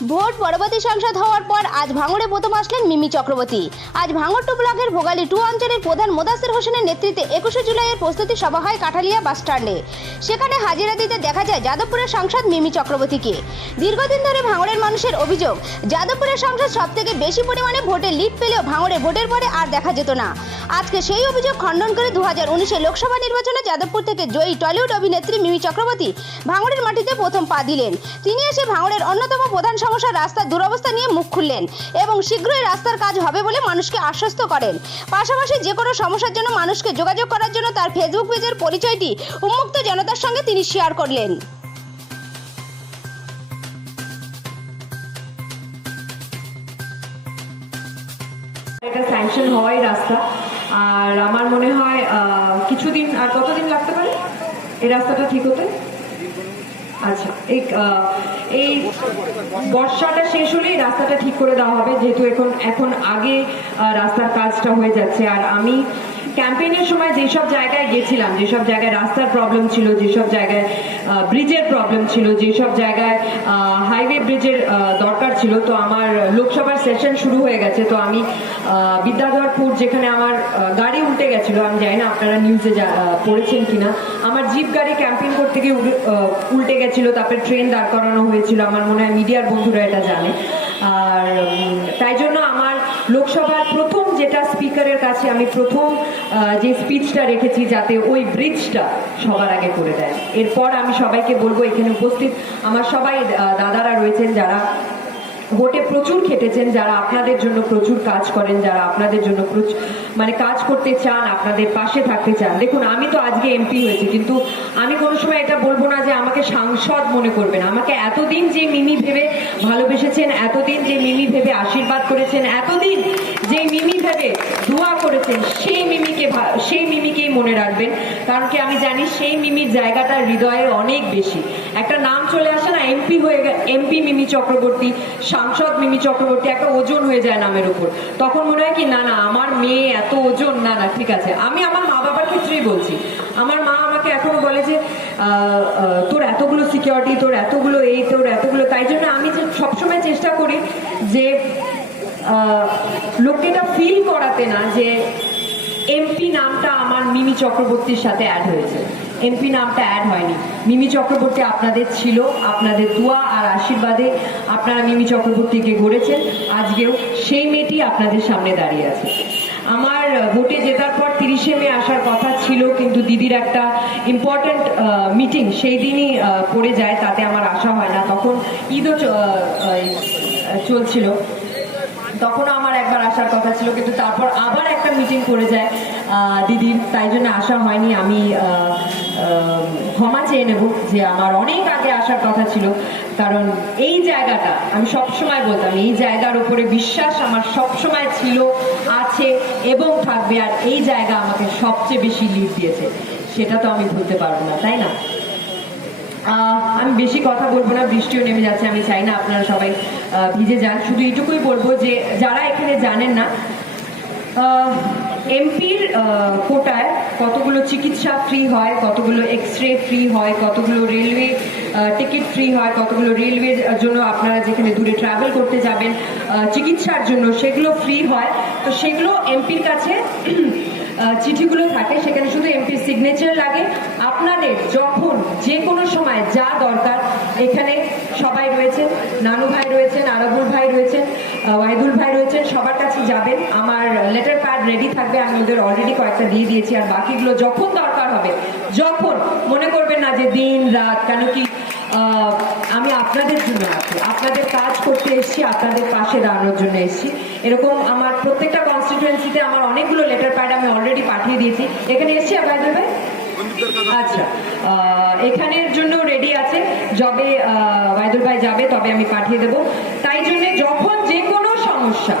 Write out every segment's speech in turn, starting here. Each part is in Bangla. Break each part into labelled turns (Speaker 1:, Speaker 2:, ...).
Speaker 1: ভোট পরবর্তী সাংসদ হওয়ার পর আজ ভাঙড়ে প্রথম আসলেন মিমি চক্রবর্তী। আজ ভাঙড় টু ব্লকের ভোগালী টু অঞ্চলের প্রধান মোদাসির হোসেনের নেতৃত্বে একুশে জুলাইয়ের প্রস্তুতি সভা হয় কাঠালিয়া বাস স্ট্যান্ডে। সেখানে হাজিরা দিতে দেখা যায় যাদবপুরের সাংসদ মিমি চক্রবর্তীকে। দীর্ঘদিন ধরে ভাঙড়ের মানুষের অভিযোগ, যাদবপুরের সাংসদ সব থেকে বেশি পরিমাণে ভোটে লিড পেলেও ভাঙড়ে ভোটের পরে আর দেখা যেত না। আজকে সেই অভিযোগ খণ্ডন করে দু হাজার উনিশে লোকসভা নির্বাচনে যাদবপুর থেকে জয়ী টলিউড অভিনেত্রী মিমি চক্রবর্তী ভাঙড়ের মাটিতে প্রথম পা দিলেন। তিনি এসে ভাঙড়ের অন্যতম প্রধান সমস্যা, রাস্তার দুরবস্থা নিয়ে মুখ খুললেন এবং শীঘ্রই রাস্তার কাজ হবে বলে মানুষকে আশ্বস্ত করেন। পাশাপাশি যে কোনো সমস্যার জন্য মানুষকে যোগাযোগ করার জন্য তার ফেসবুক পেজের পরিচয়টি উন্মুক্ত জনতার সঙ্গে তিনি শেয়ার করলেন।
Speaker 2: এটা স্যাংশন হয় রাস্তা। আর আমার মনে হয় কিছুদিন, আর কতদিন লাগতে পারে? এই রাস্তাটা ঠিক হতে? আচ্ছা এই এই বর্ষাটা শেষ হলেই রাস্তাটা ঠিক করে দেওয়া হবে, যেহেতু এখন এখন আগে রাস্তার কাজটা হয়ে যাচ্ছে। আর আমি ক্যাম্পেইনের সময় যেসব জায়গায় গেছিলাম, যেসব জায়গায় রাস্তার প্রবলেম ছিল, যেসব জায়গায় ব্রিজের প্রবলেম ছিল, যেসব জায়গায় হাইওয়ে ব্রিজের দরকার ছিল, তো আমার লোকসভার সেশন শুরু হয়ে গেছে। তো আমি বিদ্যাধরপুর যেখানে আমার গাড়ি উল্টে গেছিল, আমি জানি না আপনারা নিউজে পড়েছেন কিনা। আমার জিপ গাড়ি ক্যাম্পেইন করতে গিয়ে উল্টে গেছিল, তারপরে ট্রেন দাঁড় করানো হয়েছিল। আমার মনে হয় মিডিয়ার বন্ধুরা এটা জানে। আর তাই জন্য আমার লোকসভার প্রথম যেটা স্পিকারের কাছে আমি প্রথম যে স্পিচটা রেখেছি যাতে ওই ব্রিজটা সবার আগে করে দেয়। এরপর আমি সবাইকে বলব, এখানে উপস্থিত আমার সবাই দাদারা রয়েছেন যারা ভোটে প্রচুর খেটেছেন, যারা আপনাদের জন্য প্রচুর কাজ করেন, যারা আপনাদের জন্য মানে কাজ করতে চান, আপনাদের পাশে থাকতে চান। দেখুন, আমি তো আজকে এমপি হয়েছি, কিন্তু আমি কোনো সময় এটা বলব না যে আমাকে সাংসদ মনে করবেন। আমাকে এতদিন যে মিমি ভেবে ভালোবেসেছেন, এতদিন যে মিমি ভেবে আশীর্বাদ করেছেন, এতদিন যে মিমি ভেবে দোয়া করেছেন, সেই মিমিকে সেই মিমিকেই মনে রাখবেন। কারণ কি আমি জানি সেই মিমির জায়গাটা হৃদয়ে অনেক বেশি। একটা এমপি হয়ে এমপি মিমি চক্রবর্তী, সাংসদ মিমি চক্রবর্তী, একটা ওজন হয়ে যায় নামের উপর। তখন মনে হয় কি, না না, আমার মেয়ে এত ওজন, না না, ঠিক আছে। আমি আমার মা বাবার ক্ষেত্রেই বলছি। আমার মা আমাকে এখনও বলে যে তোর এতগুলো সিকিউরিটি তোর এতগুলো এই, তোর এতগুলো, তাই জন্য আমি যে সবসময় চেষ্টা করি যে লোককে এটা ফিল করাতে না যে এমপি নামটা আমার মিমি চক্রবর্তীর সাথে অ্যাড হয়েছে। এমপি নামটা অ্যাড হয়নি। মিমি চক্রবর্তী আপনাদের ছিল, আপনাদের দোয়া আর আশীর্বাদে আপনারা মিমি চক্রবর্তীকে গড়েছেন। আজকেও সেই মেয়েটি আপনাদের সামনে দাঁড়িয়ে আছে। আমার ভোটে জেতার পর তিরিশে মে আসার কথা ছিল, কিন্তু দিদির একটা ইম্পর্ট্যান্ট মিটিং সেই দিনই পড়ে যায়, তাতে আমার আশা হয় না। তখন ঈদও চলছিল। একবার আসার কথা ছিল, কিন্তু তারপর আবার একটা মিটিং করে যায় দিদির তাই জন্য আসা হয়নি। আমি ক্ষমা চেয়ে নেব যে আমার অনেক আগে আসার কথা ছিল। কারণ এই জায়গাটা, আমি সবসময় বলতাম, এই জায়গার উপরে বিশ্বাস আমার সবসময় ছিল, আছে এবং থাকবে, আর এই জায়গা আমাকে সবচেয়ে বেশি লিড দিয়েছে। সেটা তো আমি ভুলতে পারব না, তাই না? আমি বেশি কথা বলব না, বৃষ্টিও নেমে যাচ্ছে, আমি চাই না আপনারা সবাই ভিজে যান। শুধু এইটুকুই বলব যে যারা এখানে জানেন না এমপির কোটায় কতগুলো চিকিৎসা ফ্রি হয়, কতগুলো এক্স রে ফ্রি হয়, কতগুলো রেলওয়ে টিকিট ফ্রি হয়, কতগুলো রেলওয়ের জন্য আপনারা যেখানে দূরে ট্রাভেল করতে যাবেন চিকিৎসার জন্য সেগুলো ফ্রি হয়। তো সেগুলো এমপির কাছে চিঠিগুলো থাকে, সেখানে শুধু এমপির সিগনেচার লাগে। আপনাদের যখন যে কোনো সময় যা দরকার, এখানে সবাই রয়েছে। নানু ভাই আরবুল ভাই রয়েছেন ওয়াহিদুল ভাই রয়েছেন সবার কাছে যাবেন। আমার লেটার প্যাড রেডি থাকবে আমি ওদের অলরেডি কয়েকটা দিয়ে দিয়েছি আর বাকিগুলো যখন দরকার হবে যখন মনে করবেন না যে দিন রাত কেন কি আমি আপনাদের জন্য আছি আপনাদের কাজ করতে এসেছি আপনাদের পাশে দাঁড়ানোর জন্য এসেছি। এরকম আমার প্রত্যেকটা কনস্টিটুয়েন্সিতে আমার অনেকগুলো লেটার প্যাড আমি অলরেডি পাঠিয়ে দিয়েছি। এখানে এসেছি আবাইদুল ভাই? আচ্ছা এখানের জন্য রেডি আছে যবে ওয়াইদুল ভাই যাবে, তবে আমি পাঠিয়ে দেব। তাই জন্য যখন যে কোনো সমস্যা,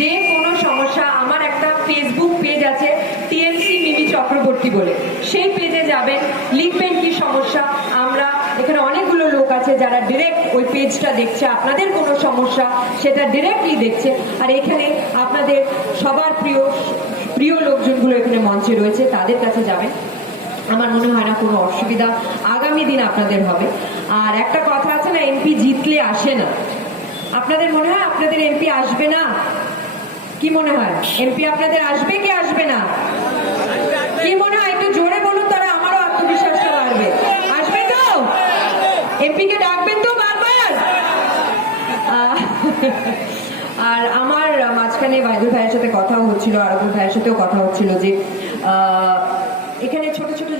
Speaker 2: যে কোনো সমস্যা, আমার একটা ফেসবুক পেজ আছে, টিএমসি মিমি চক্রবর্তী বলে। সেই পেজে যাবেন। লিখবেন কি সমস্যা? আমরা এখানে অনেকগুলো লোক আছে যারা ডিরেক্ট ওই পেজটা দেখছে। আপনাদের কোনো সমস্যা, সেটা ডিরেক্টলি দেখছে। আর এখানে আপনাদের সবার প্রিয় প্রিয় লোকজনগুলো এখানে মঞ্চে রয়েছে, তাদের কাছে যাবেন। আমার মনে হয় না কোনো অসুবিধা আগামী দিন আপনাদের হবে। আর একটা কথা আছে না, এমপি জিতলে আসে না। আপনাদের মনে হয় আপনাদের এমপি আসবে না? কি মনে হয়? এমপি আপনাদের আসবে কি আসবে না? কি মনে হয়? একটু জোরে বলুন তারা, আমারও আত্মবিশ্বাসটা বাড়বে। আসবে তো? এমপি কে ডাকবেন তো বারবার। আর আমার মাঝখানে বাইদুল ভাইয়ের সাথে কথাও হচ্ছিল, আরবুল ভাইয়ের সাথেও কথা হচ্ছিল যে এখানে ছোট ছোট